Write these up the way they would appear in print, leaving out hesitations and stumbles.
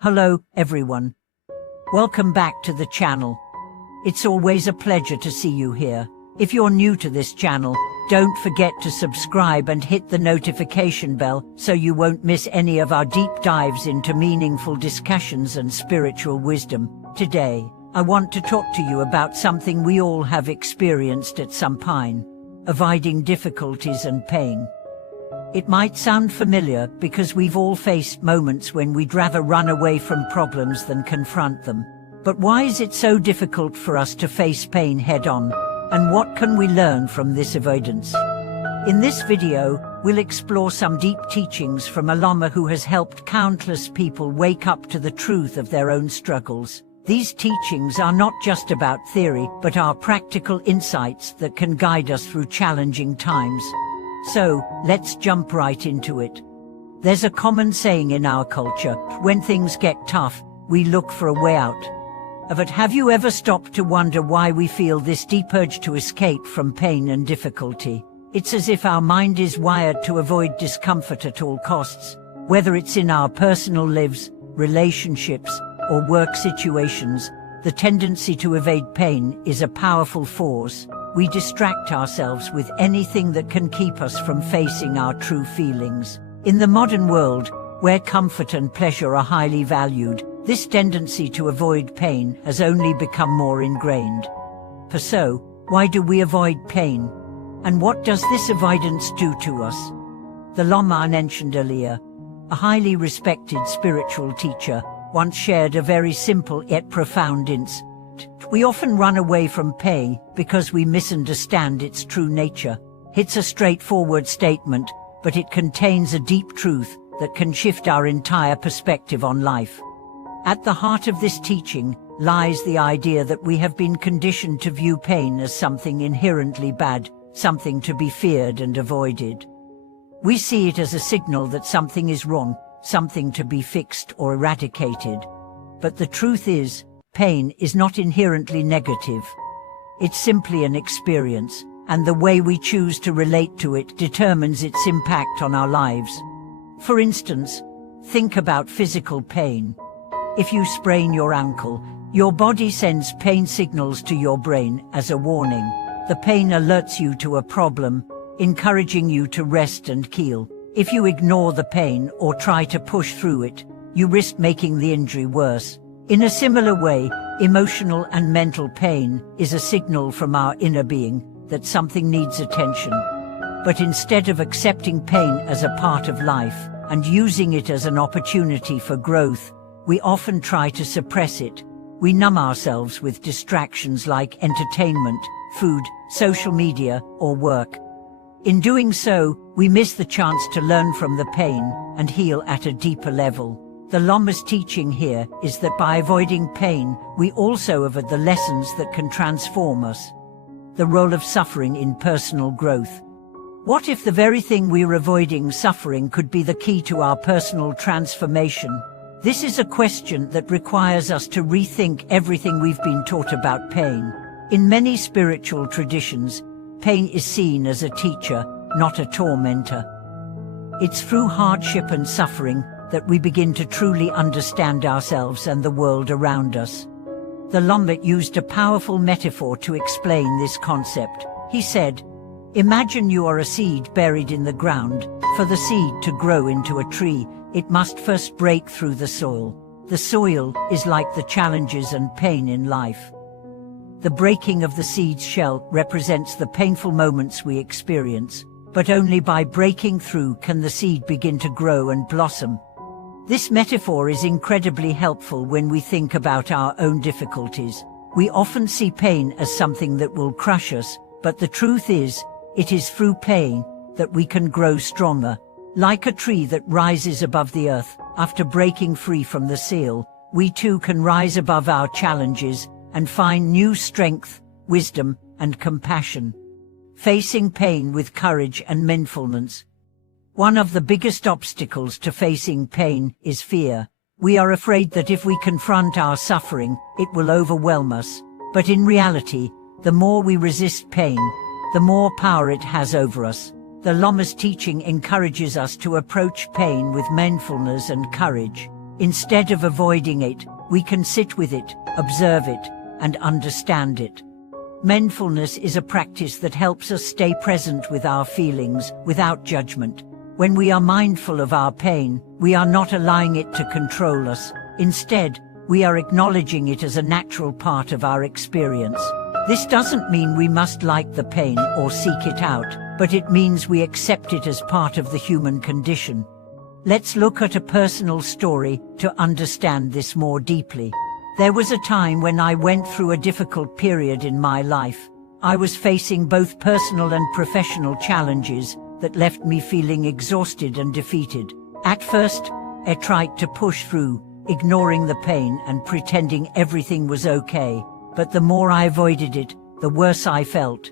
Hello, everyone. Welcome back to the channel. It's always a pleasure to see you here. If you're new to this channel, don't forget to subscribe and hit the notification bell so you won't miss any of our deep dives into meaningful discussions and spiritual wisdom. Today, I want to talk to you about something we all have experienced at some point: avoiding difficulties and pain. It might sound familiar because we've all faced moments when we'd rather run away from problems than confront them. But why is it so difficult for us to face pain head-on? And what can we learn from this avoidance? In this video, we'll explore some deep teachings from a Lama who has helped countless people wake up to the truth of their own struggles. These teachings are not just about theory, but are practical insights that can guide us through challenging times. So, let's jump right into it. There's a common saying in our culture: when things get tough, we look for a way out. But have you ever stopped to wonder why we feel this deep urge to escape from pain and difficulty? It's as if our mind is wired to avoid discomfort at all costs. Whether it's in our personal lives, relationships, or work situations, the tendency to evade pain is a powerful force. We distract ourselves with anything that can keep us from facing our true feelings. In the modern world, where comfort and pleasure are highly valued, this tendency to avoid pain has only become more ingrained. So, why do we avoid pain? And what does this avoidance do to us? The Lama I mentioned earlier, a highly respected spiritual teacher, once shared a very simple yet profound insight. We often run away from pain because we misunderstand its true nature. It's a straightforward statement, but it contains a deep truth that can shift our entire perspective on life. At the heart of this teaching lies the idea that we have been conditioned to view pain as something inherently bad, something to be feared and avoided. We see it as a signal that something is wrong, something to be fixed or eradicated. But the truth is, pain is not inherently negative. It's simply an experience, and the way we choose to relate to it determines its impact on our lives. For instance, think about physical pain. If you sprain your ankle, your body sends pain signals to your brain as a warning. The pain alerts you to a problem, encouraging you to rest and heal. If you ignore the pain or try to push through it, you risk making the injury worse. In a similar way, emotional and mental pain is a signal from our inner being that something needs attention. But instead of accepting pain as a part of life and using it as an opportunity for growth, we often try to suppress it. We numb ourselves with distractions like entertainment, food, social media, or work. In doing so, we miss the chance to learn from the pain and heal at a deeper level. The Lama's teaching here is that by avoiding pain, we also avoid the lessons that can transform us. The role of suffering in personal growth. What if the very thing we're avoiding, suffering, could be the key to our personal transformation? This is a question that requires us to rethink everything we've been taught about pain. In many spiritual traditions, pain is seen as a teacher, not a tormentor. It's through hardship and suffering that we begin to truly understand ourselves and the world around us. The Lama used a powerful metaphor to explain this concept. He said, "Imagine you are a seed buried in the ground. For the seed to grow into a tree, it must first break through the soil. The soil is like the challenges and pain in life. The breaking of the seed's shell represents the painful moments we experience, but only by breaking through can the seed begin to grow and blossom." This metaphor is incredibly helpful when we think about our own difficulties. We often see pain as something that will crush us, but the truth is, it is through pain that we can grow stronger. Like a tree that rises above the earth, after breaking free from the soil, we too can rise above our challenges and find new strength, wisdom, and compassion. Facing pain with courage and mindfulness. One of the biggest obstacles to facing pain is fear. We are afraid that if we confront our suffering, it will overwhelm us. But in reality, the more we resist pain, the more power it has over us. The Lama's teaching encourages us to approach pain with mindfulness and courage. Instead of avoiding it, we can sit with it, observe it, and understand it. Mindfulness is a practice that helps us stay present with our feelings, without judgment. When we are mindful of our pain, we are not allowing it to control us. Instead, we are acknowledging it as a natural part of our experience. This doesn't mean we must like the pain or seek it out, but it means we accept it as part of the human condition. Let's look at a personal story to understand this more deeply. There was a time when I went through a difficult period in my life. I was facing both personal and professional challenges that left me feeling exhausted and defeated. At first, I tried to push through, ignoring the pain and pretending everything was okay. But the more I avoided it, the worse I felt.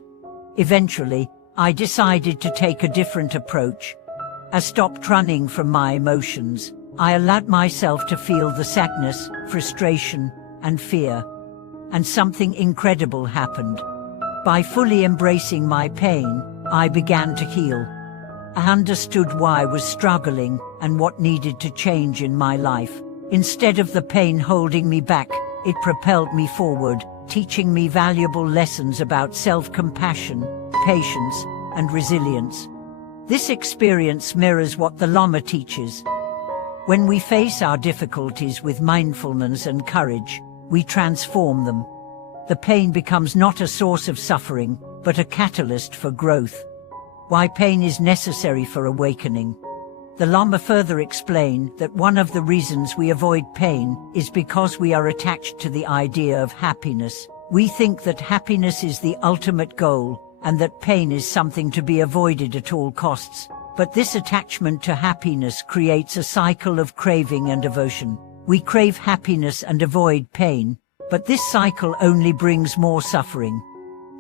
Eventually, I decided to take a different approach. I stopped running from my emotions. I allowed myself to feel the sadness, frustration, and fear. And something incredible happened. By fully embracing my pain, I began to heal. I understood why I was struggling and what needed to change in my life. Instead of the pain holding me back, it propelled me forward, teaching me valuable lessons about self-compassion, patience, and resilience. This experience mirrors what the Lama teaches. When we face our difficulties with mindfulness and courage, we transform them. The pain becomes not a source of suffering, but a catalyst for growth. Why pain is necessary for awakening. The Lama further explained that one of the reasons we avoid pain is because we are attached to the idea of happiness. We think that happiness is the ultimate goal, and that pain is something to be avoided at all costs. But this attachment to happiness creates a cycle of craving and aversion. We crave happiness and avoid pain, but this cycle only brings more suffering.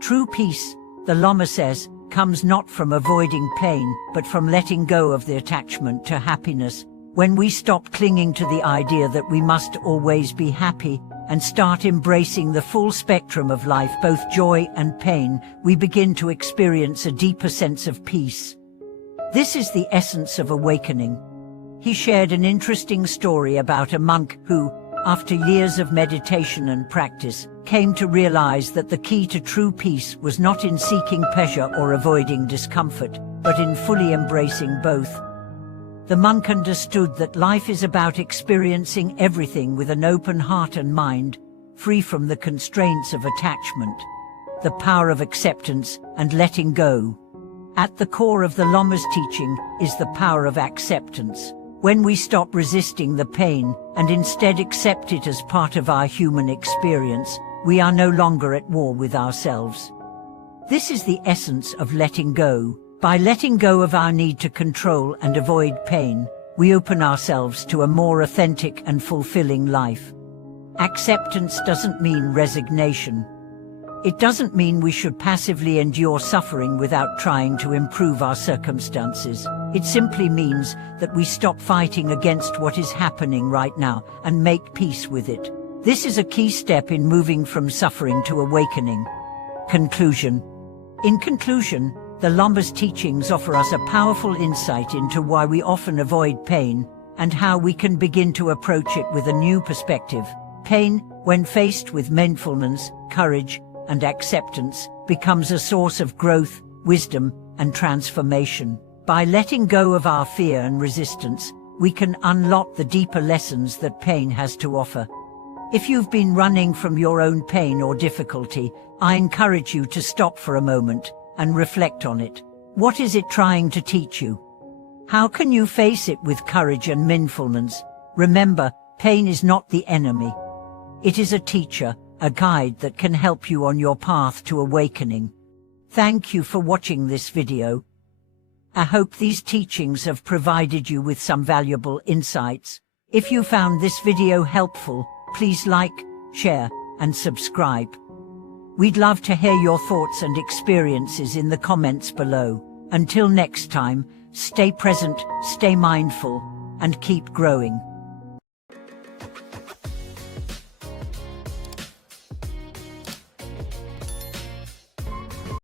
True peace, the Lama says, comes not from avoiding pain, but from letting go of the attachment to happiness. When we stop clinging to the idea that we must always be happy, and start embracing the full spectrum of life, both joy and pain, we begin to experience a deeper sense of peace. This is the essence of awakening. He shared an interesting story about a monk who, after years of meditation and practice, came to realize that the key to true peace was not in seeking pleasure or avoiding discomfort, but in fully embracing both. The monk understood that life is about experiencing everything with an open heart and mind, free from the constraints of attachment. The power of acceptance and letting go. At the core of the Lama's teaching is the power of acceptance. When we stop resisting the pain and instead accept it as part of our human experience, we are no longer at war with ourselves. This is the essence of letting go. By letting go of our need to control and avoid pain, we open ourselves to a more authentic and fulfilling life. Acceptance doesn't mean resignation. It doesn't mean we should passively endure suffering without trying to improve our circumstances. It simply means that we stop fighting against what is happening right now and make peace with it. This is a key step in moving from suffering to awakening. Conclusion. In conclusion, the Lama's teachings offer us a powerful insight into why we often avoid pain and how we can begin to approach it with a new perspective. Pain, when faced with mindfulness, courage, and acceptance, becomes a source of growth, wisdom, and transformation. By letting go of our fear and resistance, we can unlock the deeper lessons that pain has to offer. If you've been running from your own pain or difficulty, I encourage you to stop for a moment and reflect on it. What is it trying to teach you? How can you face it with courage and mindfulness? Remember, pain is not the enemy. It is a teacher, a guide that can help you on your path to awakening. Thank you for watching this video. I hope these teachings have provided you with some valuable insights. If you found this video helpful, please like, share, and subscribe. We'd love to hear your thoughts and experiences in the comments below. Until next time, stay present, stay mindful, and keep growing.